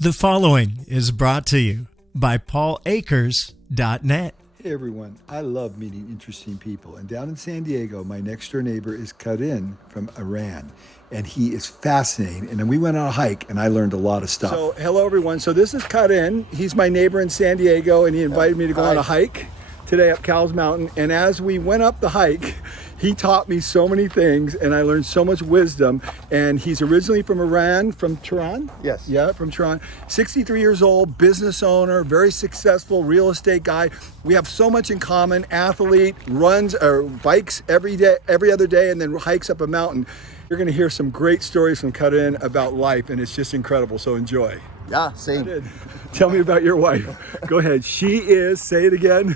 The following is brought to you by PaulAkers.net. Hey everyone, I love meeting interesting people. And down in San Diego, my next door neighbor is Kaden from Iran. And he is fascinating. And then we went on a hike and I learned a lot of stuff. So hello everyone. So this is Kaden. He's my neighbor in San Diego and he invited me to go on a hike today up Cowles Mountain. And as we went up the hike, he taught me so many things and I learned so much wisdom. And he's originally from Iran, from Tehran? Yes. Yeah, from Tehran. 63 years old, business owner, very successful real estate guy. We have so much in common. Athlete, runs or bikes every day, every other day, and then hikes up a mountain. You're gonna hear some great stories from Kaden about life and it's just incredible, so enjoy. Yeah, same. Kaden, tell me about your wife. Go ahead. She is, say it again.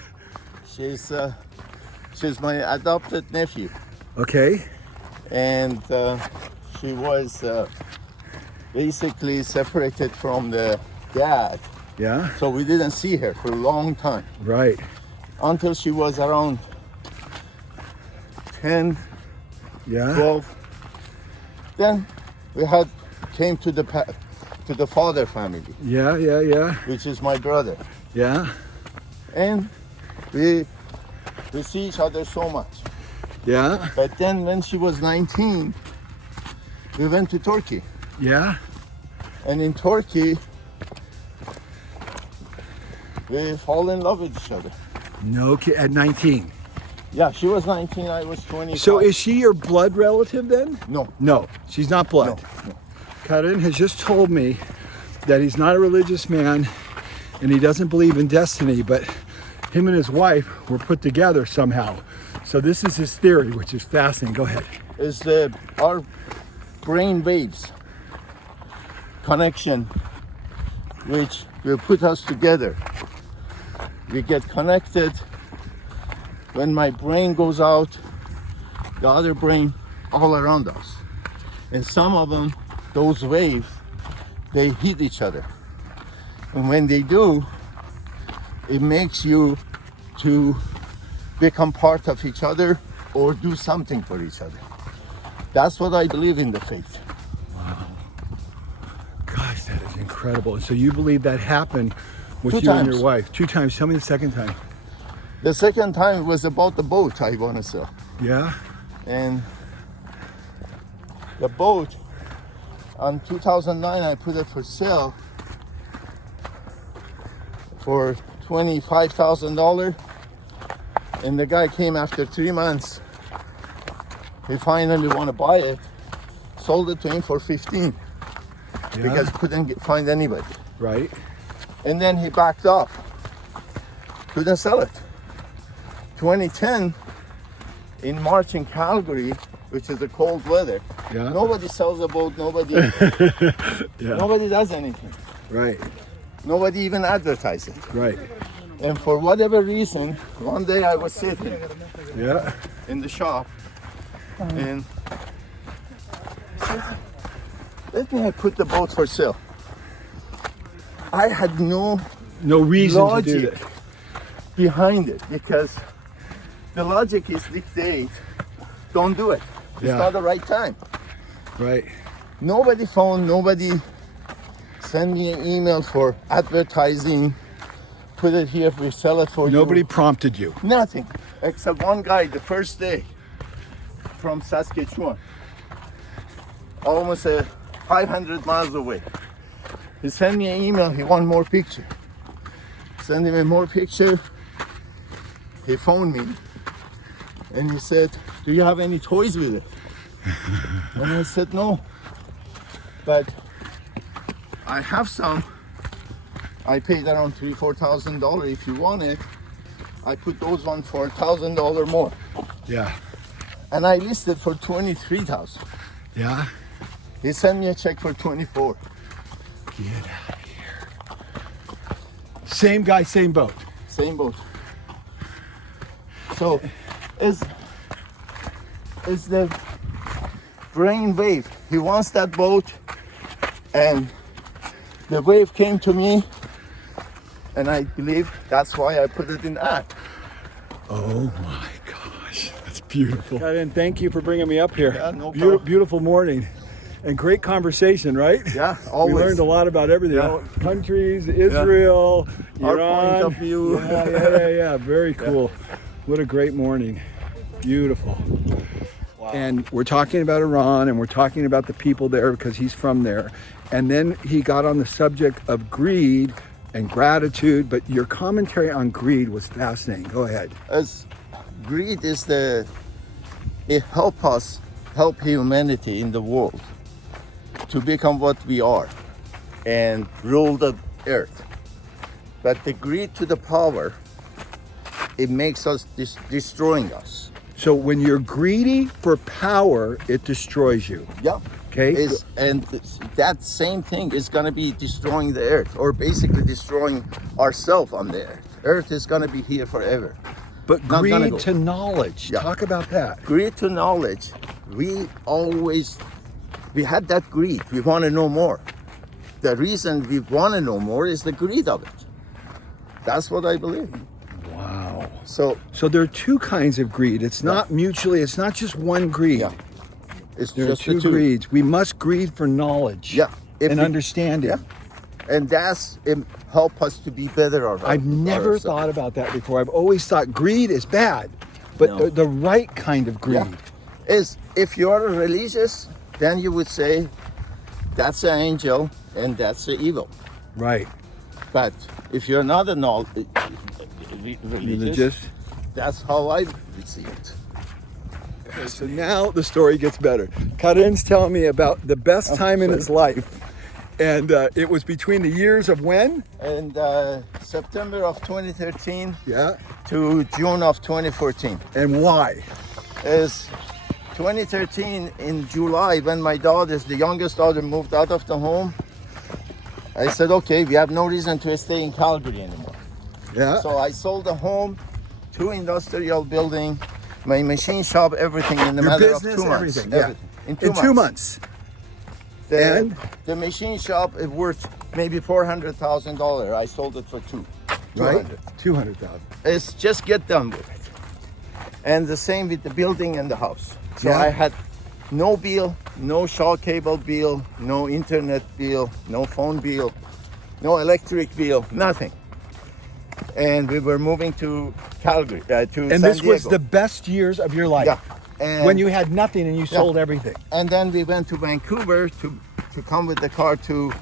She's my adopted nephew, Okay. and she was basically separated from the dad, Yeah, so we didn't see her for a long time right. until she was around 10, Yeah. 12. Then we came to the father family, Yeah. which is my brother, Yeah. and we see each other so much. Yeah. But then when she was 19, we went to Turkey. Yeah. And in Turkey, we fall in love with each other. No kid at 19. Yeah, she was 19, I was 25. So is she your blood relative then? No. No, she's not blood. No. Kaden has just told me that he's not a religious man and he doesn't believe in destiny, but him and his wife were put together somehow. So this is his theory, which is fascinating. Go ahead. Is our brain waves connection, which will put us together. We get connected. When my brain goes out, the other brain all around us. And some of them, those waves, they hit each other. And when they do, it makes you to become part of each other or do something for each other. That's what I believe in the faith. Gosh, that is incredible. And so you believe that happened with 2 you and times. your wife? 2 times. Tell me the second time. The second time was about the boat I want to sell. Yeah. And the boat, on 2009, I put it for sale for $25,000. And the guy came after 3 months. He finally want to buy it. Sold it to him for 15 Yeah. because couldn't find anybody. Right. And then he backed up. Couldn't sell it. 2010, in March in Calgary, which is a cold weather, Yeah. nobody sells a boat, nobody Yeah. nobody does anything. Right. Nobody even advertises it. Right. And for whatever reason, one day I was sitting Yeah. in the shop and said, let me put the boat for sale. I had no No reason to do logic that. behind it because the logic is dictate, don't do it. It's Yeah. not the right time. Right. Nobody phoned, nobody sent me an email for advertising, put it here, we sell it for Nobody you. prompted you. Nothing, except one guy the first day from Saskatchewan, almost 500 miles away. He sent me an email, he want more picture. Send him more picture. He phoned me and he said, do you have any toys with it? And I said, no, but I have some. I paid around $3,000-4,000 if you want it. I put those on for $1,000 more. Yeah. And I listed for $23,000. Yeah. He sent me a check for $24,000. Get out of here. Same guy, same boat. Same boat. So is the brain wave. He wants that boat and the wave came to me and I believe that's why I put it in the app. Oh my gosh. That's beautiful. Kaden, thank you for bringing me up here. Yeah, no problem. Beautiful morning. And great conversation, right? Yeah, always. We learned a lot about everything. Yeah. Countries, Israel, Our Iran. point of view. Yeah. Very cool. What a great morning. Beautiful. Wow. And we're talking about Iran, and we're talking about the people there because he's from there. And then he got on the subject of greed and gratitude, but your commentary on greed was fascinating. Go ahead. As greed is it help humanity in the world to become what we are and rule the earth. But the greed to the power, it makes us destroying us. So when you're greedy for power, it destroys you. Yeah. Okay. And that same thing is going to be destroying the earth, or basically destroying ourselves on the earth. Earth is going to be here forever. But Not gonna greed go. to knowledge. Yeah. Talk about that. Greed to knowledge. We had that greed. We want to know more. The reason we want to know more is the greed of it. That's what I believe. Wow. So there are two kinds of greed. It's not mutually, it's not just one greed. yeah, it's There just are two the two. greeds. We must greed for knowledge. Yeah. And understanding. Yeah. And that's help us to be better. I've never thought about that before. I've always thought greed is bad, but No. the right kind of greed. Yeah. Is if you are religious, then you would say that's an angel and that's an evil. Right. But if you're not a religious, that's how I see it. Okay, so now the story gets better. Kaden's telling me about the best time in his life. And it was between the years of when? And September of 2013 Yeah. to June of 2014. And why? Is 2013 in July, when my daughters, the youngest daughter, moved out of the home, I said, okay, we have no reason to stay in Calgary anymore. Yeah. So I sold the home, 2 industrial building, my machine shop, everything in the Your matter business, of 2 months. everything. Yeah. Everything. In 2 months. And? The machine shop is worth maybe $400,000. I sold it for $200,000. Right? 200,000. It's just get done with it. And the same with the building and the house. So Yeah. I had no bill, no shaw cable bill, no internet bill, no phone bill, no electric bill, nothing. And we were moving to Calgary, to And San this Diego. was the best years of your life. Yeah. And When you had nothing and you sold everything. And then we went to Vancouver to come with the car to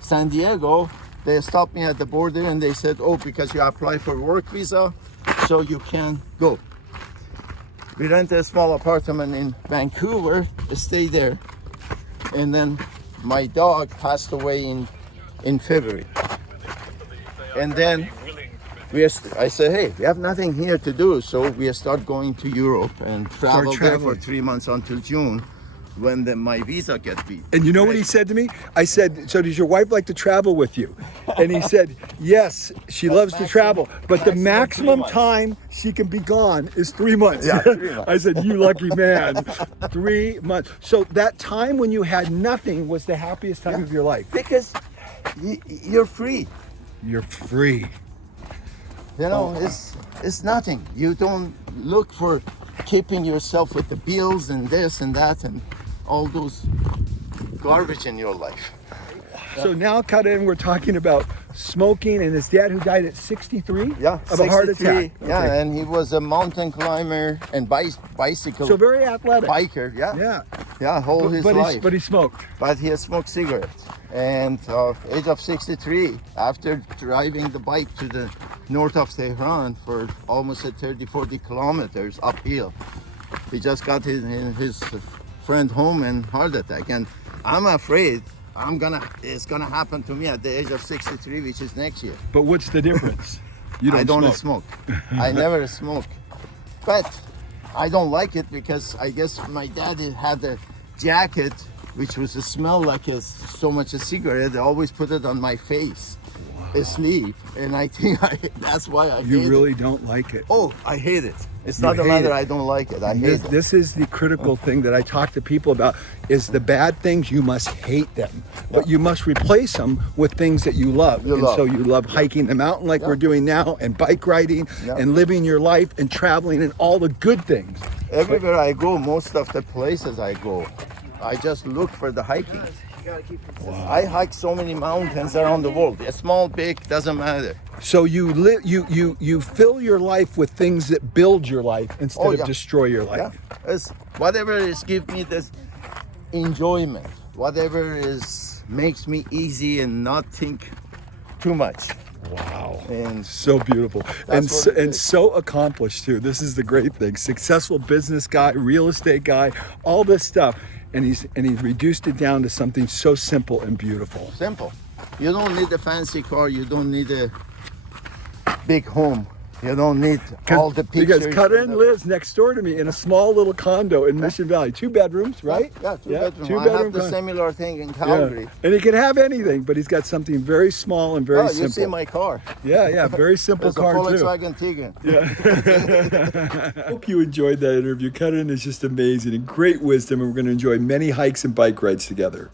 San Diego. They stopped me at the border and they said, oh, because you apply for work visa, so you can go. We rented a small apartment in Vancouver, stayed there. And then my dog passed away in February. And then I said, hey, we have nothing here to do, so we start going to Europe and travel there for 3 months until June, when my visa gets beat. And you know what he said to me? I said, so does your wife like to travel with you? And he said, yes, she loves to travel, but the maximum time she can be gone is 3 months. Yeah, 3 months. I said, you lucky man. 3 months. So that time when you had nothing was the happiest time of your life. Because you're free. You're free. You know, it's nothing. You don't look for keeping yourself with the bills and this and that and all those garbage in your life. So now, Kaden, we're talking about smoking and his dad who died at 63 Yeah, of a heart 63. attack. Yeah, Okay. and he was a mountain climber and bicycle So very athletic. biker. Yeah, whole his life. But he smoked. But he has smoked cigarettes. And age of 63, after driving the bike to the north of Tehran for almost 30-40 kilometers uphill, he just got his friend home and heart attack. And I'm afraid it's gonna happen to me at the age of 63, which is next year. But what's the difference? You I don't smoke. I never smoke. But I don't like it because I guess my dad had a jacket which was a smell like so much a cigarette. I always put it on my face, sleeve, and I think that's why I hate it. You really don't like it. Oh, I hate it. It's You not a hate matter it. I don't like it. I hate it. This is the critical thing that I talk to people about is the bad things, you must hate them. But you must replace them with things that you love. So you love hiking the mountain like we're doing now, and bike riding, and living your life, and traveling, and all the good things. Everywhere I go, most of the places I go, I just look for the hiking. I hike so many mountains around the world. Small, big, doesn't matter. So you fill your life with things that build your life instead of destroy your life. Yeah. It's whatever is give me this enjoyment. Whatever is makes me easy and not think too much. Wow. And so beautiful. And so accomplished too. This is the great thing. Successful business guy, real estate guy, all this stuff. And he's reduced it down to something so simple and beautiful. Simple. You don't need a fancy car. You don't need a big home. You don't need all the pictures. Because Kaden lives next door to me in a small little condo in Mission Valley. 2 bedrooms, right? Yeah, two bedrooms. 2 I bedroom have the similar thing in Calgary. Yeah. And he can have anything, but he's got something very small and very simple. You see my car. Yeah, very simple car too. It's a Volkswagen Tiguan. Yeah. Hope you enjoyed that interview. Kaden is just amazing and great wisdom, and we're going to enjoy many hikes and bike rides together.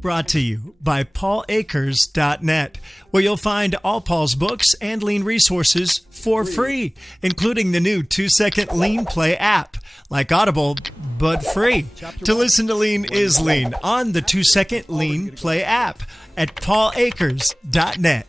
Brought to you by paulakers.net, where you'll find all Paul's books and lean resources for free, including the new 2-second Lean Play app, like Audible, but free. To listen to Lean is Lean on the 2-second Lean Play app at paulakers.net.